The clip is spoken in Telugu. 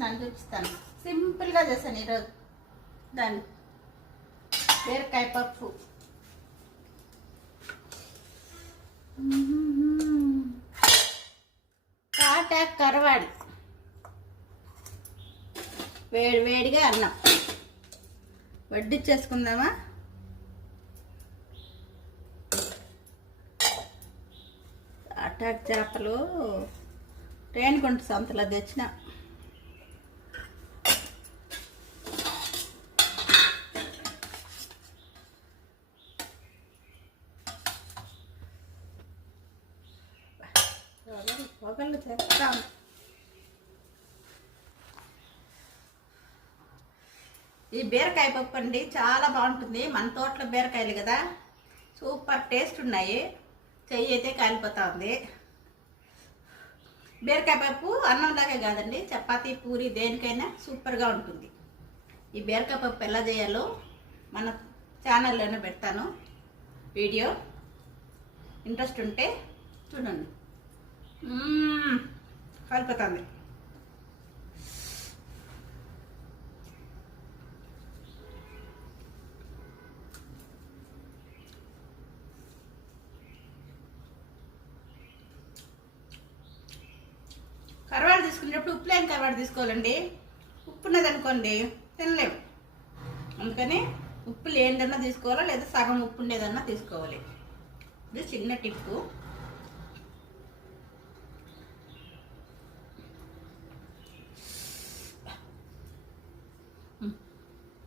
నేను చూపిస్తాను. సింపుల్గా చేశాను ఈరోజు. దాన్ని బీరకాయ పప్పు, తాటాకు కరవాడి, వేడి వేడిగా అన్నం వడ్డిచ్చేసుకుందామా. తాటాకు చేపలు రేణిగుంట సంతలో తెచ్చిన. పొగలు చేస్తాం. ఈ బీరకాయ పప్పు అండి చాలా బాగుంటుంది. మన తోటలో బీరకాయలు కదా, సూపర్ టేస్ట్ ఉన్నాయి. చెయ్యి అయితే కాలిపోతా ఉంది. బీరకాయ పప్పు అన్నంలాగే కాదండి, చపాతీ పూరి దేనికైనా సూపర్గా ఉంటుంది. ఈ బీరకాయ పప్పు ఎలా చేయాలో మన ఛానల్లోనే పెడతాను వీడియో. ఇంట్రెస్ట్ ఉంటే చూడండి. కాలిపోతుంది. కరవాడు తీసుకునేటప్పుడు ఉప్పు లేని కరవాడు తీసుకోవాలండి. ఉప్పు ఉన్నదనుకోండి తినలేము. అందుకని ఉప్పు లేనిదన్నా తీసుకోవాలా, లేదా సగం ఉప్పు ఉండేదన్నా తీసుకోవాలి. ఇది చిన్న టిప్పు.